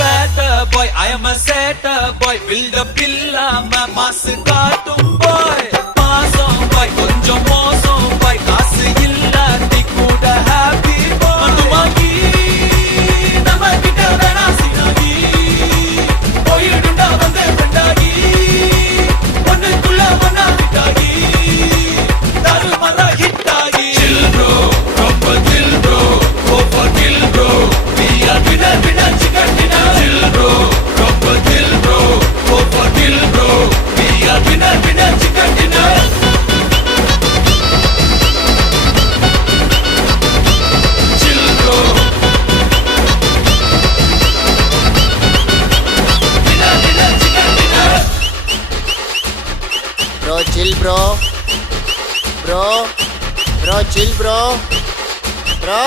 better boy, I am a setter boy. Build up இல்லாம மாசு காட்டும் boy. மாசம் boy, கொஞ்சம் மோசம் boy. காசு இல்லாட்டி கூட happy boy. மண்டுமாகி நம்ம கிட்ட வேணா சினாகி. போயிடுண்டா வந்து ஃப்ரெண்டாகி. ஒண்ணுக்குள்ள ஒண்ணா விட்டாகி. தாறுமாறா hit ஆகி. Chill bro, ரொம்ப chill bro. Go for kill bro. We are winner, winner, chicken dinner. Chill bro, ரொம்ப chill bro. Go for kill bro. We are winner, winner, chicken dinner. Chill bro. Winner, winner, chicken dinner. Bro, chill bro. Bro, chill bro. Bro.